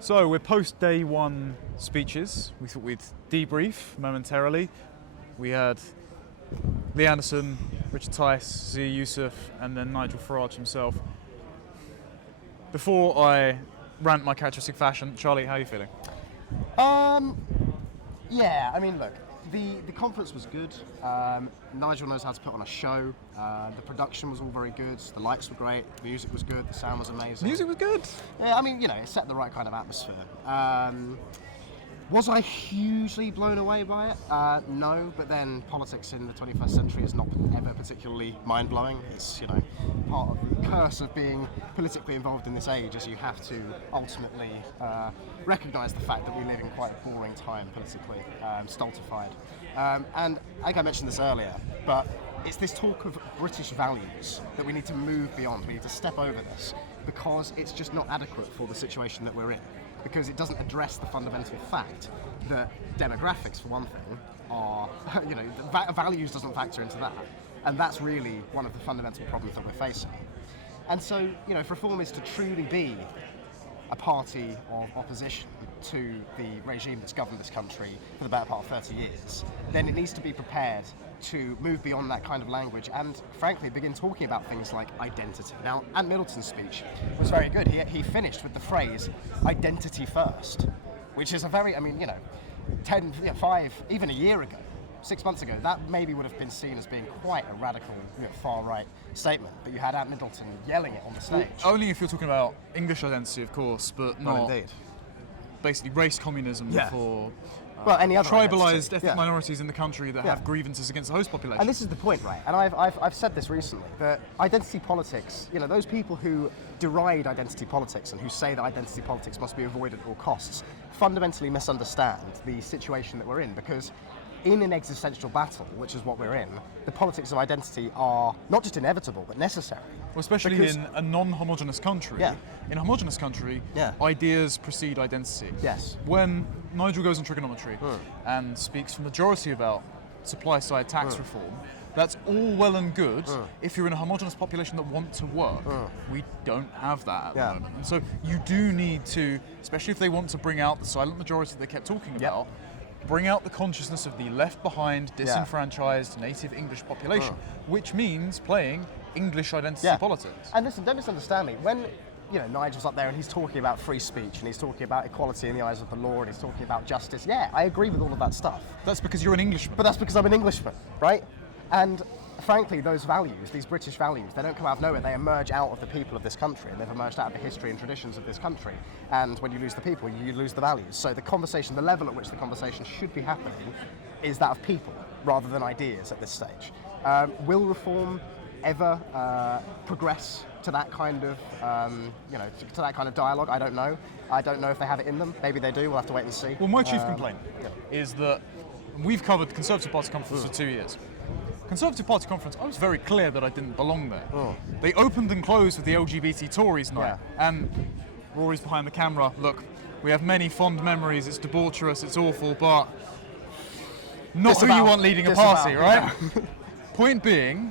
So we're post day one speeches. We thought we'd debrief momentarily. We had Lee Anderson, Richard Tice, Zia Youssef, and then Nigel Farage himself. Before I rant my characteristic fashion, Charlie, how are you feeling? Yeah, I mean, look, the conference was good. Nigel knows how to put on a show. The production was all very good. The lights were great. The music was good. The sound was amazing. Music was good. Yeah, I mean, it set the right kind of atmosphere. Was I hugely blown away by it? No, but then politics in the 21st century is not ever particularly mind-blowing. It's, part of the curse of being politically involved in this age is you have to ultimately recognise the fact that we live in quite a boring time politically, stultified. And I think I mentioned this earlier, but it's this talk of British values that we need to move beyond. We need to step over this because it's just not adequate for the situation that we're in. Because it doesn't address the fundamental fact that demographics, for one thing, are, values doesn't factor into that. And that's really one of the fundamental problems that we're facing. And so, if Reform is to truly be a party of opposition to the regime that's governed this country for the better part of 30 years, then it needs to be prepared to move beyond that kind of language and, frankly, begin talking about things like identity. Now, Ant Middleton's speech was very good. He finished with the phrase, identity first, which is a very, 10, 5, even a year ago, 6 months ago, that maybe would have been seen as being quite a radical, far-right statement, but you had Ant Middleton yelling it on the stage. Well, only if you're talking about English identity, of course, but not Well, indeed. basically race communism for Any other tribalised identity. ethnic minorities in the country that have grievances against the host population. And this is the point, right? And I've said this recently, that identity politics, those people who deride identity politics and who say that identity politics must be avoided at all costs, fundamentally misunderstand the situation that we're in, because in an existential battle, which is what we're in, the politics of identity are not just inevitable, but necessary. Well, especially in a non-homogenous country. Yeah. In a homogenous country, ideas precede identity. Yes. When Nigel goes on trigonometry and speaks for the majority about supply-side tax reform, that's all well and good if you're in a homogenous population that want to work. We don't have that at the moment. And so you do need to, especially if they want to bring out the silent majority they kept talking about, bring out the consciousness of the left-behind, disenfranchised, native English population, which means playing English identity politics. And listen, don't misunderstand me. When Nigel's up there and he's talking about free speech and he's talking about equality in the eyes of the law and he's talking about justice, I agree with all of that stuff. That's because you're an Englishman. But that's because I'm an Englishman, right? And frankly, those values, these British values, they don't come out of nowhere. They emerge out of the people of this country, and they've emerged out of the history and traditions of this country. And when you lose the people, you lose the values. So the conversation, the level at which the conversation should be happening is that of people rather than ideas at this stage. Will reform ever progress to that kind of, to that kind of dialogue? I don't know. I don't know if they have it in them. Maybe they do. We'll have to wait and see. Well, my chief complaint is that we've covered the Conservative Party conference for 2 years. Conservative Party conference, I was very clear that I didn't belong there. They opened and closed with the LGBT Tories night, and Rory's behind the camera. Look, we have many fond memories. It's debaucherous, it's awful, but not who you want leading a party, right? Point being,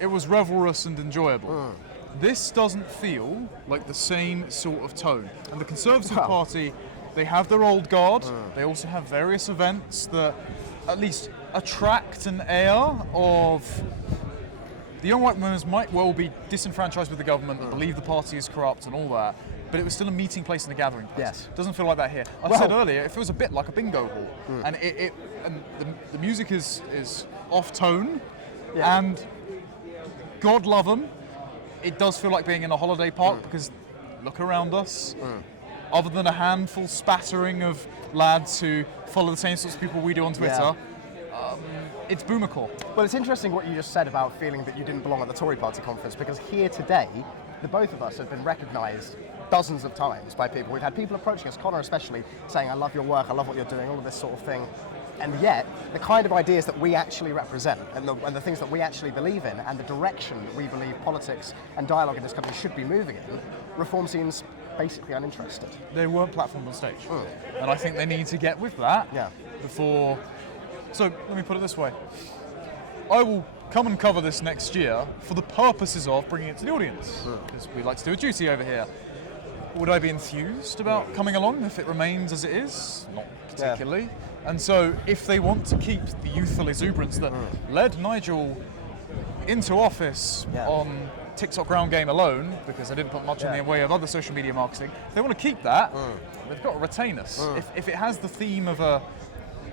it was revelrous and enjoyable. This doesn't feel like the same sort of tone. And the Conservative Party, they have their old guard. They also have various events that at least attract an air of the young white members might well be disenfranchised with the government, that believe the party is corrupt and all that, but it was still a meeting place and a gathering place. Yes. Doesn't feel like that here. I said earlier, it feels a bit like a bingo hall, and the music is off tone, and God love them, it does feel like being in a holiday park because look around us. Other than a handful spattering of lads who follow the same sorts of people we do on Twitter, it's boomercore. Well, it's interesting what you just said about feeling that you didn't belong at the Tory party conference, because here today, the both of us have been recognised dozens of times by people. We've had people approaching us, Connor especially, saying, I love your work, I love what you're doing, all of this sort of thing. And yet, the kind of ideas that we actually represent and the things that we actually believe in and the direction that we believe politics and dialogue in this country should be moving in, Reform seems basically uninterested. They weren't platformed on stage. And I think they need to get with that before... So, let me put it this way. I will come and cover this next year for the purposes of bringing it to the audience, because we like to do a duty over here. would I be enthused about coming along if it remains as it is? Not particularly. And so if they want to keep the youthful exuberance that led Nigel into office on TikTok ground game alone, because they didn't put much in the way of other social media marketing, if they want to keep that, they've got to retain us. If it has the theme of an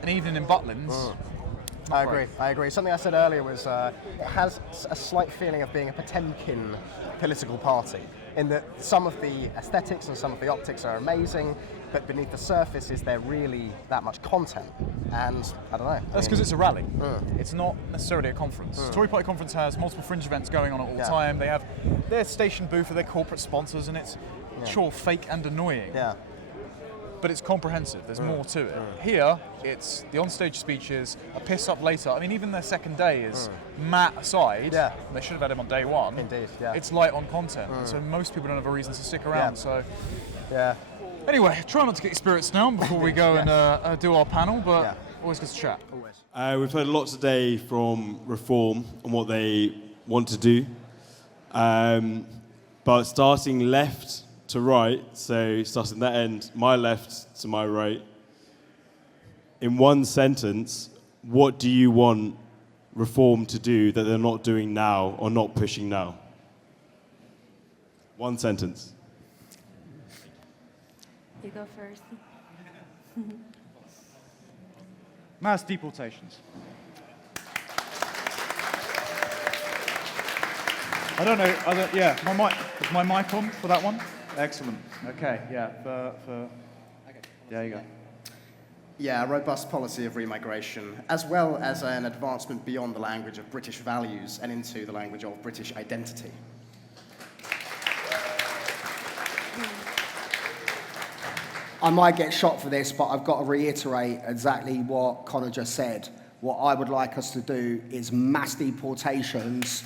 evening in Butlins, I agree. Something I said earlier was it has a slight feeling of being a Potemkin political party, in that some of the aesthetics and some of the optics are amazing, but beneath the surface, is there really that much content? And I don't know. That's because it's a rally. It's not necessarily a conference. Tory Party Conference has multiple fringe events going on at all the time. They have their station booth for their corporate sponsors, and it's sure fake and annoying. But it's comprehensive. There's more to it. Here, it's the onstage speeches, a piss up later. I mean, even their second day is Matt aside. They should have had him on day one. Indeed. It's light on content, so most people don't have a reason to stick around. So, anyway, try not to get your spirits down before we go and do our panel. But always good to chat. Always. We've heard lots today from Reform on what they want to do, but starting left to right, so starting that end, my left to my right, in one sentence, what do you want Reform to do that they're not doing now or not pushing now? One sentence. You go first. Mass deportations. Is my mic on for that one? Excellent. Okay, there you go. Yeah, a robust policy of remigration, as well as an advancement beyond the language of British values and into the language of British identity. I might get shot for this, but I've got to reiterate exactly what Connor just said. What I would like us to do is mass deportations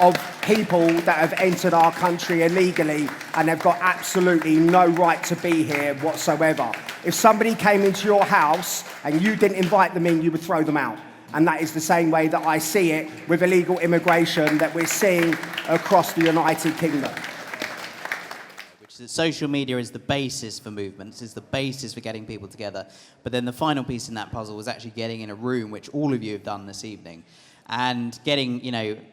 of people that have entered our country illegally and they've got absolutely no right to be here whatsoever. If somebody came into your house and you didn't invite them in, you would throw them out. And that is the same way that I see it with illegal immigration that we're seeing across the United Kingdom. Social media is the basis for movements, is the basis for getting people together. But then the final piece in that puzzle was actually getting in a room, which all of you have done this evening, and getting,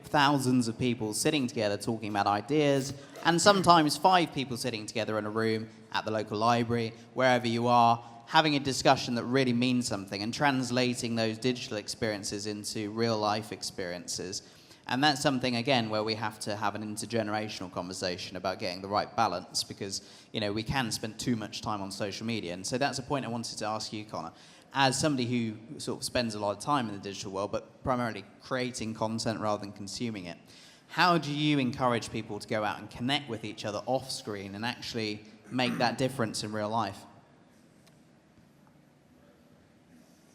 thousands of people sitting together talking about ideas, and sometimes 5 people sitting together in a room at the local library, wherever you are, having a discussion that really means something and translating those digital experiences into real life experiences. And that's something, again, where we have to have an intergenerational conversation about getting the right balance, because, we can spend too much time on social media. And so that's a point I wanted to ask you, Connor. As somebody who sort of spends a lot of time in the digital world, but primarily creating content rather than consuming it, how do you encourage people to go out and connect with each other off screen and actually make that difference in real life?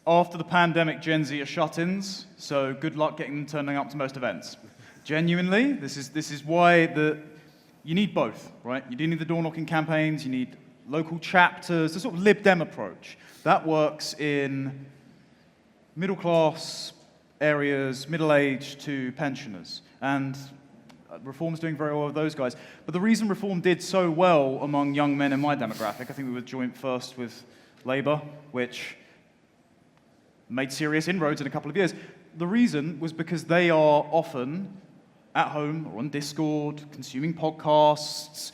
After the pandemic, Gen Z are shut-ins, so good luck getting them turning up to most events. Genuinely, this is why you need both, right? You do need the door-knocking campaigns, you need local chapters, the sort of Lib Dem approach. That works in middle-class areas, middle-aged to pensioners, and Reform's doing very well with those guys. But the reason Reform did so well among young men in my demographic, I think we were joint first with Labour, which made serious inroads in a couple of years. The reason was because they are often at home or on Discord, consuming podcasts,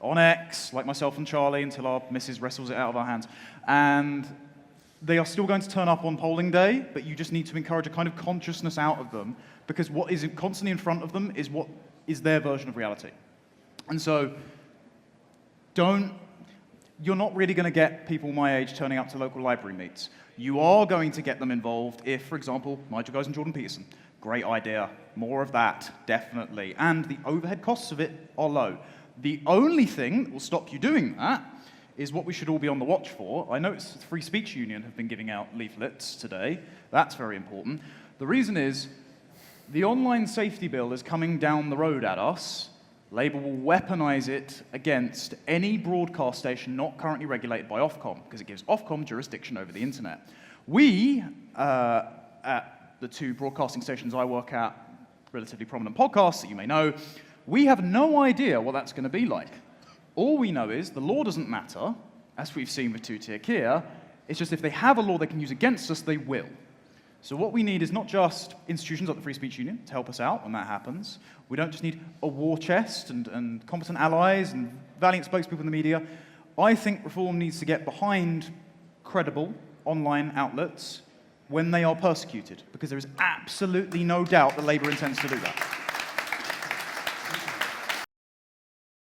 on X, like myself and Charlie, until our missus wrestles it out of our hands. And they are still going to turn up on polling day, but you just need to encourage a kind of consciousness out of them, because what is constantly in front of them is what is their version of reality. And so, you're not really going to get people my age turning up to local library meets. You are going to get them involved if, for example, Nigel Goes and Jordan Peterson. Great idea. More of that, definitely. And the overhead costs of it are low. The only thing that will stop you doing that is what we should all be on the watch for. I noticed the Free Speech Union have been giving out leaflets today. That's very important. The reason is the online safety bill is coming down the road at us. Labour will weaponize it against any broadcast station not currently regulated by Ofcom, because it gives Ofcom jurisdiction over the internet. We, at the 2 broadcasting stations I work at, relatively prominent podcasts that you may know, we have no idea what that's going to be like. All we know is the law doesn't matter, as we've seen with two-tier Kia. It's just if they have a law they can use against us, they will. So what we need is not just institutions like the Free Speech Union to help us out when that happens. We don't just need a war chest and competent allies and valiant spokespeople in the media. I think reform needs to get behind credible online outlets when they are persecuted, because there is absolutely no doubt that Labour intends to do that.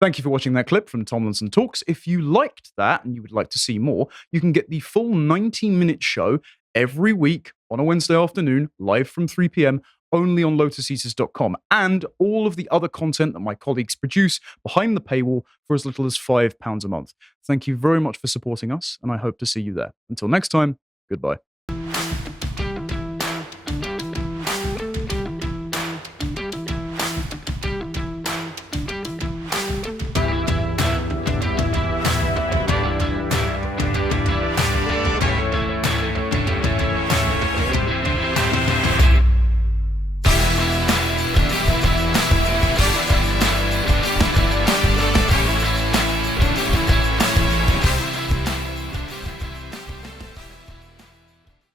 Thank you for watching that clip from Tomlinson Talks. If you liked that and you would like to see more, you can get the full 90-minute show every week on a Wednesday afternoon, live from 3 p.m, only on lotuseaters.com, and all of the other content that my colleagues produce behind the paywall for as little as £5 a month. Thank you very much for supporting us, and I hope to see you there. Until next time, goodbye.